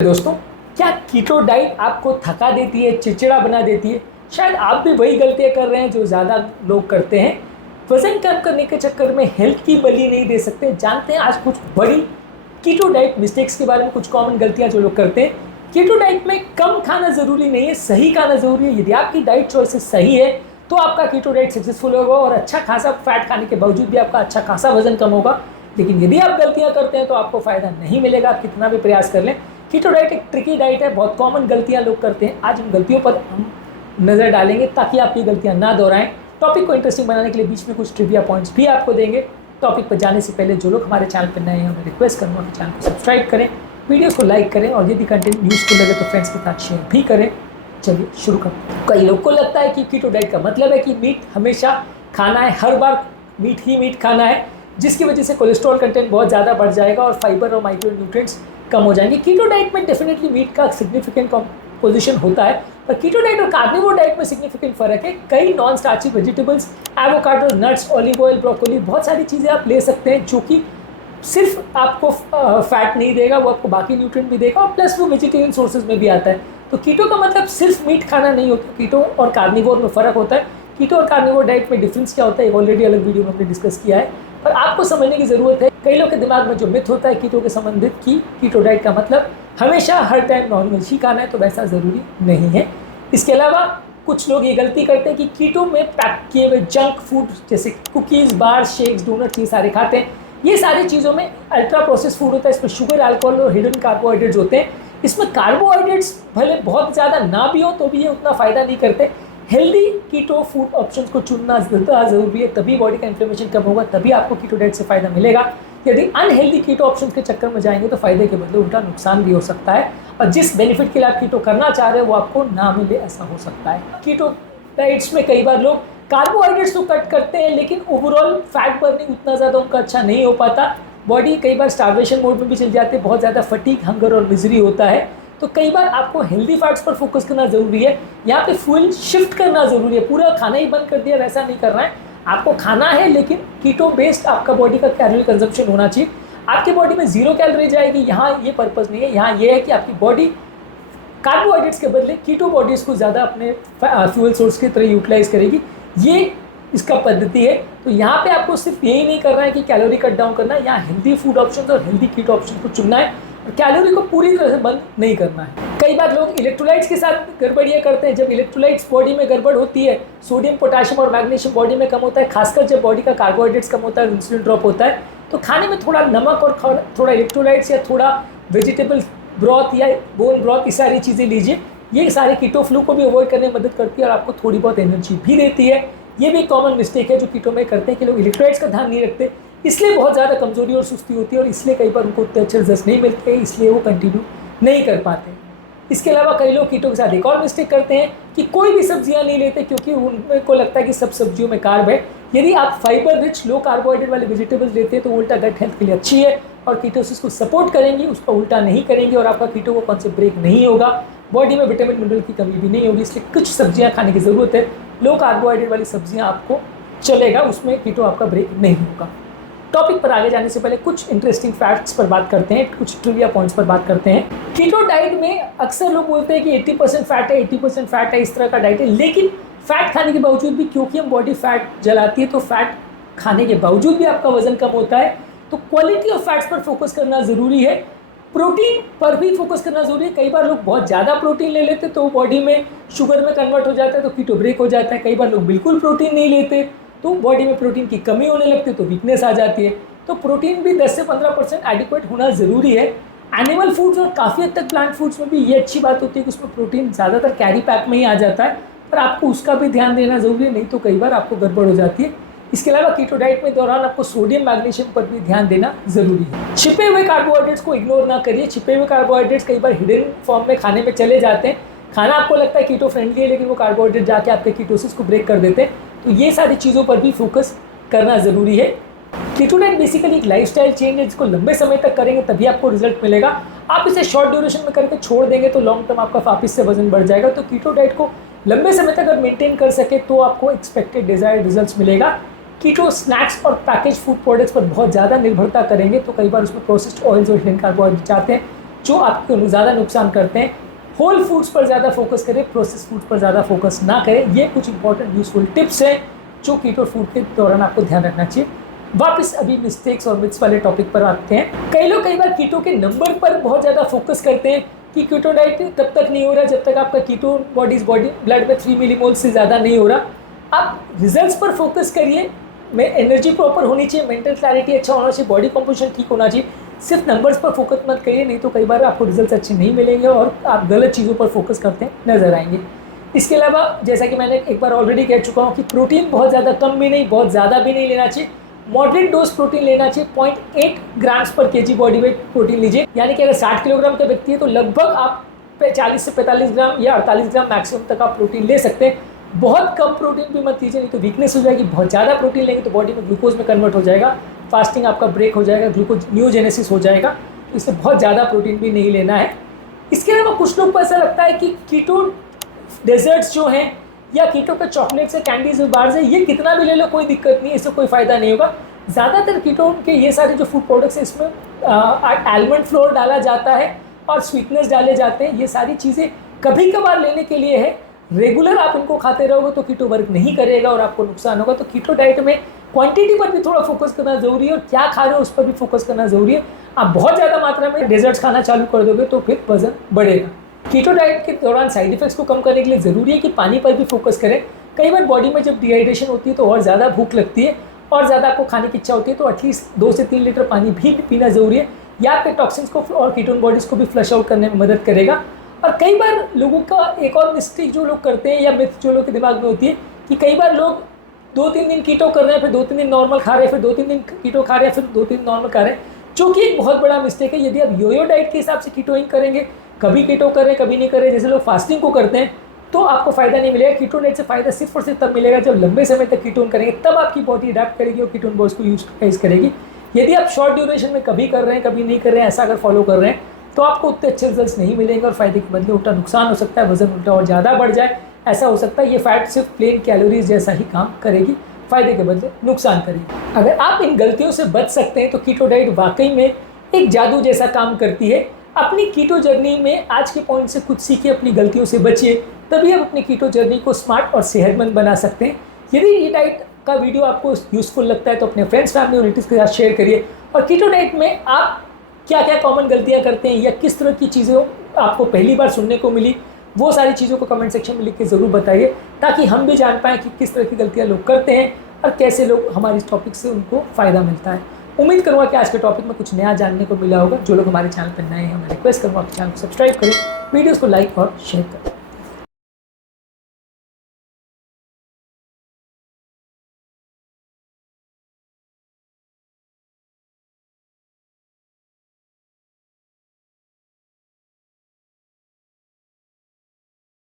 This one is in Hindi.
दोस्तों, क्या कीटो डाइट आपको थका देती है, चिड़चिड़ा बना देती है? शायद आप भी वही गलतियां कर रहे हैं जो ज़्यादा लोग करते हैं। वजन कम करने के चक्कर में हेल्थ की बलि नहीं दे सकते। जानते हैं आज कुछ बड़ी कीटो डाइट मिस्टेक्स के बारे में, कुछ कॉमन गलतियां जो लोग करते हैं। कीटो डाइट में कम खाना ज़रूरी नहीं है, सही खाना ज़रूरी है। यदि आपकी डाइट चॉइसेस सही है तो आपका कीटो डाइट सक्सेसफुल होगा और अच्छा खासा फैट खाने के बावजूद भी आपका अच्छा खासा वजन कम होगा। लेकिन यदि आप गलतियां करते हैं तो आपको फ़ायदा नहीं मिलेगा, आप कितना भी प्रयास कर लें। कीटो डाइट एक ट्रिकी डाइट है, बहुत कॉमन गलतियां लोग करते हैं। आज उन गलतियों पर हम नज़र डालेंगे ताकि आप ये गलतियां ना दोहराएं। टॉपिक को इंटरेस्टिंग बनाने के लिए बीच में कुछ ट्रिविया पॉइंट्स भी आपको देंगे। टॉपिक पर जाने से पहले जो लोग हमारे चैनल पर नए हैं, मैं रिक्वेस्ट करूँगा कि चैनल को सब्सक्राइब करें, वीडियो को लाइक करें और यदि कंटेंट यूजफुल लगे तो फ्रेंड्स के साथ शेयर भी करें। चलिए शुरू करते हैं। कई लोग को लगता है कि कीटो डाइट का मतलब है कि मीट हमेशा खाना है, हर बार मीट ही मीट खाना है, जिसकी वजह से कोलेस्ट्रॉल कंटेंट बहुत ज़्यादा बढ़ जाएगा और फाइबर और माइक्रो न्यूट्रिएंट्स कम हो जाएंगे। कीटो डाइट में डेफिनेटली मीट का सिग्निफिकेंट कंपोजिशन होता है, पर कीटो डाइट और कार्निवोर डाइट में सिग्निफिकेंट फ़र्क है। कई non starchy vegetables, avocado, nuts, olive oil, broccoli, बहुत सारी चीज़ें आप ले सकते हैं जो कि सिर्फ आपको फैट नहीं देगा, वो आपको बाकी न्यूट्रिएंट भी देगा और प्लस वो वेजिटेरियन सोर्सेज में भी आता है। तो कीटो का मतलब सिर्फ मीट खाना नहीं होता, कीटो और कार्निवोर में फ़र्क होता है। कीटो और कार्निवोर डाइट में डिफरेंस क्या होता है ऑलरेडी अलग वीडियो में हमने डिस्कस किया है, पर आपको समझने की ज़रूरत है। कई लोग के दिमाग में जो मिथ होता है कीटो के संबंधित कि कीटो डाइट का मतलब हमेशा हर टाइम नॉनवेज ही खाना है, तो वैसा ज़रूरी नहीं है। इसके अलावा कुछ लोग ये गलती करते हैं कि कीटो में पैक किए हुए जंक फूड जैसे कुकीज़, बार, शेक्स, डोनट, ये सारे खाते हैं। ये सारी चीज़ों में अल्ट्रा प्रोसेस फूड होता है, इसमें शुगर, अल्कोहल और हिडन कार्बोहाइड्रेट्स होते हैं। इसमें कार्बोहाइड्रेट्स भले बहुत ज़्यादा ना भी हो तो भी ये उतना फ़ायदा नहीं करते। हेल्दी कीटो फूड ऑप्शंस को चुनना ज़्यादा ज़रूरी है, तभी बॉडी का इन्फ्लेमेशन कम होगा, तभी आपको कीटो डाइट से फ़ायदा मिलेगा। यदि अनहेल्दी कीटो ऑप्शंस के चक्कर में जाएंगे तो फ़ायदे के बदले उल्टा नुकसान भी हो सकता है और जिस बेनिफिट के लिए आप कीटो करना चाह रहे हो वो आपको ना मिले, ऐसा हो सकता है। कीटो डाइट्स में कई बार लोग कार्बोहाइड्रेट्स तो कट करते हैं लेकिन ओवरऑल फैट बर्निंग उतना ज़्यादा उनका अच्छा नहीं हो पाता। बॉडी कई बार स्टार्वेशन मोड में भी चल जाती है, बहुत ज़्यादा फटीग, हंगर और मिजरी होता है। तो कई बार आपको हेल्दी फैट्स पर फोकस करना ज़रूरी है, यहाँ पे फुल शिफ्ट करना ज़रूरी है। पूरा खाना ही बंद कर दिया वैसा नहीं करना है, आपको खाना है लेकिन कीटो बेस्ड आपका बॉडी का कैलोरी कंजप्शन होना चाहिए। आपकी बॉडी में 0 कैलोरी जाएगी, यहाँ ये पर्पज़ नहीं है। यहाँ ये है कि आपकी बॉडी कार्बोहाइड्रेट्स के बदले कीटो बॉडीज़ को ज़्यादा अपने फ्यूल सोर्स की तरह यूटिलाइज करेगी, ये इसका पद्धति है। तो यहाँ पे आपको सिर्फ यही नहीं करना है कि कैलोरी कट डाउन करना है, यहाँ हेल्दी फूड ऑप्शन और हेल्दी कीटो ऑप्शन को चुनना है और कैलोरी को पूरी तरह से बंद नहीं करना है। कई बार लोग इलेक्ट्रोलाइट्स के साथ गड़बड़ियाँ करते हैं। जब इलेक्ट्रोलाइट्स बॉडी में गड़बड़ होती है, सोडियम, पोटेशियम और मैग्नीशियम बॉडी में कम होता है, खासकर जब बॉडी का कार्बोहाइड्रेट्स कम होता है, इंसुलिन ड्रॉप होता है, तो खाने में थोड़ा नमक और थोड़ा इलेक्ट्रोलाइट्स या थोड़ा वेजिटेबल ब्रॉथ या बोन ब्रॉथ, ये सारी चीज़ें लीजिए। ये सारे कीटो फ्लू को भी अवॉइड करने में मदद करती है और आपको थोड़ी बहुत एनर्जी भी देती है। ये भी कॉमन मिस्टेक है जो कीटो में करते हैं कि लोग इलेक्ट्रोलाइट्स का ध्यान नहीं रखते, इसलिए बहुत ज़्यादा कमजोरी और सुस्ती होती है और इसलिए कई बार उनको उतने अच्छे रिजल्ट नहीं मिलते, इसलिए वो कंटिन्यू नहीं कर पाते। इसके अलावा कई लोग कीटो के साथ एक और मिस्टेक करते हैं कि कोई भी सब्जियां नहीं लेते क्योंकि उनको लगता है कि सब सब्जियों में कार्ब है। यदि आप फाइबर रिच, लो कार्बोहाइड्रेट वाले वेजिटेबल्स लेते हैं तो उल्टा गट हेल्थ के लिए अच्छी है और कीटोसिस को सपोर्ट करेंगी, उसका उल्टा नहीं करेंगे और आपका कीटो को कॉन्सेप्ट ब्रेक नहीं होगा, बॉडी में विटामिन मिनरल की कमी भी नहीं होगी। इसलिए कुछ सब्जियाँ खाने की ज़रूरत है। लो कार्बोहाइड्रेट वाली सब्जियाँ आपको चलेगा, उसमें कीटो आपका ब्रेक नहीं होगा। टॉपिक पर आगे जाने से पहले कुछ इंटरेस्टिंग फैक्ट्स पर बात करते हैं, कुछ ट्रिविया पॉइंट्स पर बात करते हैं। कीटो डाइट में अक्सर लोग बोलते हैं कि 80% फैट है, 80% फैट है, इस तरह का डाइट है। लेकिन फैट खाने के बावजूद भी, क्योंकि हम बॉडी फैट जलाती है, तो फैट खाने के बावजूद भी आपका वजन कम होता है। तो क्वालिटी ऑफ फैट्स पर फोकस करना ज़रूरी है, प्रोटीन पर भी फोकस करना ज़रूरी है। कई बार लोग बहुत ज़्यादा प्रोटीन ले लेते तो बॉडी में शुगर में कन्वर्ट हो जाता है, तो कीटो ब्रेक हो जाता है। कई बार लोग बिल्कुल प्रोटीन नहीं लेते तो बॉडी में प्रोटीन की कमी होने लगती है, तो वीकनेस आ जाती है। तो प्रोटीन भी 10 से 15% एडिक्वेट होना ज़रूरी है। एनिमल फूड्स और काफ़ी हद तक प्लांट फूड्स में भी ये अच्छी बात होती है कि उसमें प्रोटीन ज़्यादातर कैरी पैक में ही आ जाता है, पर आपको उसका भी ध्यान देना ज़रूरी है, नहीं तो कई बार आपको गड़बड़ हो जाती है। इसके अलावा कीटो डाइट में दौरान आपको सोडियम, मैग्नीशियम पर भी ध्यान देना ज़रूरी है। छिपे हुए कार्बोहाइड्रेट्स को इग्नोर ना करिए। छिपे हुए कार्बोहाइड्रेट्स कई बार हिडन फॉर्म में खाने में चले जाते हैं। खाना आपको लगता है कीटो फ्रेंडली है लेकिन वो कार्बोहाइड्रेट जाके आपके कीटोसिस को ब्रेक कर देते हैं, तो ये सारी चीज़ों पर भी फोकस करना ज़रूरी है। कीटो डाइट बेसिकली एक लाइफस्टाइल चेंज है, जिसको लंबे समय तक करेंगे तभी आपको रिजल्ट मिलेगा। आप इसे शॉर्ट ड्यूरेशन में करके छोड़ देंगे तो लॉन्ग टर्म आपका वापस से वजन बढ़ जाएगा। तो कीटो डाइट को लंबे समय तक अगर मेंटेन कर सके तो आपको एक्सपेक्टेड डिजायर्ड रिजल्ट्स मिलेगा। कीटो स्नैक्स और पैकेज फूड प्रोडक्ट्स पर बहुत ज़्यादा निर्भरता करेंगे तो कई बार उसमें प्रोसेस्ड ऑयल्स और हिडन कार्बोहाइड्रेट आते हैं जो आपको ज़्यादा नुकसान करते हैं। होल फूड्स पर ज़्यादा फोकस करें, प्रोसेस फूड्स पर ज़्यादा फोकस ना करें। ये कुछ इंपॉर्टेंट यूजफुल टिप्स हैं जो कीटो फूड के दौरान आपको ध्यान रखना चाहिए। वापस अभी मिस्टेक्स और मिथ्स वाले टॉपिक पर आते हैं। कई लोग कई बार कीटो के नंबर पर बहुत ज़्यादा फोकस करते हैं कि कीटो डाइट तब तक नहीं हो रहा जब तक आपका कीटो बॉडी ब्लड में 3 मिलीमोल से ज़्यादा नहीं हो रहा। आप रिजल्ट्स पर फोकस करिए, में एनर्जी प्रॉपर होनी चाहिए, मेंटल क्लैरिटी अच्छा होना चाहिए, बॉडी कंपोजिशन ठीक होना चाहिए। सिर्फ नंबर्स पर फोकस मत करिए, नहीं तो कई बार आपको रिजल्ट्स अच्छे नहीं मिलेंगे और आप गलत चीज़ों पर फोकस करते नजर आएंगे। इसके अलावा जैसा कि मैंने एक बार ऑलरेडी कह चुका हूँ कि प्रोटीन बहुत ज़्यादा कम भी नहीं, बहुत ज़्यादा भी नहीं लेना चाहिए। मॉडरेट डोज प्रोटीन लेना चाहिए। 0.8 ग्राम्स पर केजी बॉडी वेट प्रोटीन लीजिए, यानी कि अगर 60 किलोग्राम का व्यक्ति है तो लगभग आप 40 से 45 ग्राम या 48 ग्राम मैक्सिमम तक आप प्रोटीन ले सकते हैं। बहुत कम प्रोटीन भी मत लीजिए, नहीं तो वीकनेस हो जाएगी। बहुत ज़्यादा प्रोटीन लेंगे तो बॉडी में ग्लूकोज में कन्वर्ट हो जाएगा, फास्टिंग आपका ब्रेक हो जाएगा, ग्लूकोज न्यूजेनेसिस हो जाएगा। तो इससे बहुत ज़्यादा प्रोटीन भी नहीं लेना है। इसके अलावा कुछ लोग को ऐसा लगता है कि कीटो डेजर्ट्स जो हैं या कीटो के चॉकलेट्स है, कैंडीज और बार्स है, ये कितना भी ले लो कोई दिक्कत नहीं है, इससे कोई फ़ायदा नहीं होगा। ज़्यादातर कीटोन के ये सारे जो फूड प्रोडक्ट्स हैं इसमें आलमंड फ्लोर डाला जाता है और स्वीटनेस डाले जाते हैं। ये सारी चीज़ें कभी कभार लेने के लिए है, रेगुलर आप इनको खाते रहोगे तो कीटो वर्क नहीं करेगा और आपको नुकसान होगा। तो कीटो डाइट में क्वांटिटी पर भी थोड़ा फोकस करना ज़रूरी है और क्या खा रहे हो उस पर भी फोकस करना ज़रूरी है। आप बहुत ज़्यादा मात्रा में डेजर्ट्स खाना चालू कर दोगे तो फिर वजन बढ़ेगा। कीटो डाइट के दौरान साइड इफेक्ट्स को कम करने के लिए ज़रूरी है कि पानी पर भी फोकस करें। कई बार बॉडी में जब डिहाइड्रेशन होती है तो और ज़्यादा भूख लगती है और ज़्यादा आपको खाने की इच्छा होती है, तो एटलीस्ट 2 से 3 लीटर पानी भी पीना ज़रूरी है। यह आपके टॉक्सिन्स को और कीटोन बॉडीज़ को भी फ्लश आउट करने में मदद करेगा। और कई बार लोगों का एक और मिस्टेक जो लोग करते हैं या मिथ जो लोग के दिमाग में होती है कि कई बार लोग 2-3 दिन कीटो कर रहे हैं, फिर 2-3 दिन नॉर्मल खा रहे हैं, फिर 2-3 दिन कीटो खा रहे हैं, फिर 2-3 नॉर्मल खा रहे हैं, जो कि एक बहुत बड़ा मिस्टेक है। यदि आप योयो डाइट के हिसाब से कीटोइंग करेंगे, कभी कीटो करें कभी नहीं करें, जैसे लोग फास्टिंग को करते हैं, तो आपको फ़ायदा नहीं मिलेगा। कीटोन डाइट से फ़ायदा सिर्फ और सिर्फ तब मिलेगा जब लंबे समय तक कीटोन करेंगे, तब आपकी बॉडी अडैप्ट करेगी और कीटोन बॉडीज को यूज करेगी। यदि आप शॉर्ट ड्यूरेशन में कभी कर रहे हैं कभी नहीं कर रहे हैं, ऐसा अगर फॉलो कर रहे हैं तो आपको उतने अच्छे रिजल्ट्स नहीं मिलेंगे और फायदे के बदले उल्टा नुकसान हो सकता है, वजन उल्टा और ज़्यादा बढ़ जाए, ऐसा हो सकता है। ये फैट सिर्फ प्लेन कैलोरीज जैसा ही काम करेगी, फायदे के बदले नुकसान करेगी। अगर आप इन गलतियों से बच सकते हैं तो कीटो डाइट वाकई में एक जादू जैसा काम करती है। अपनी कीटो जर्नी में आज के पॉइंट से कुछ सीखिए, अपनी गलतियों से बचिए, तभी आप अपनी कीटो जर्नी को स्मार्ट और सेहतमंद बना सकते हैं। यदि ये डाइट का वीडियो आपको यूजफुल लगता है तो अपने फ्रेंड्स फैमिली और रिलेटिव्स के साथ शेयर करिए। और कीटो डाइट में आप क्या क्या कॉमन गलतियां करते हैं या किस तरह की चीज़ें आपको पहली बार सुनने को मिली, वो सारी चीज़ों को कमेंट सेक्शन में लिख के ज़रूर बताइए, ताकि हम भी जान पाएँ कि किस तरह की गलतियाँ लोग करते हैं और कैसे लोग हमारे इस टॉपिक से उनको फ़ायदा मिलता है। उम्मीद करूँगा कि आज के टॉपिक में कुछ नया जानने को मिला होगा। जो लोग हमारे चैनल पर नए हैं मैं रिक्वेस्ट करूँगा आप चैनल को सब्सक्राइब करें, वीडियोज़ को लाइक और शेयर करें।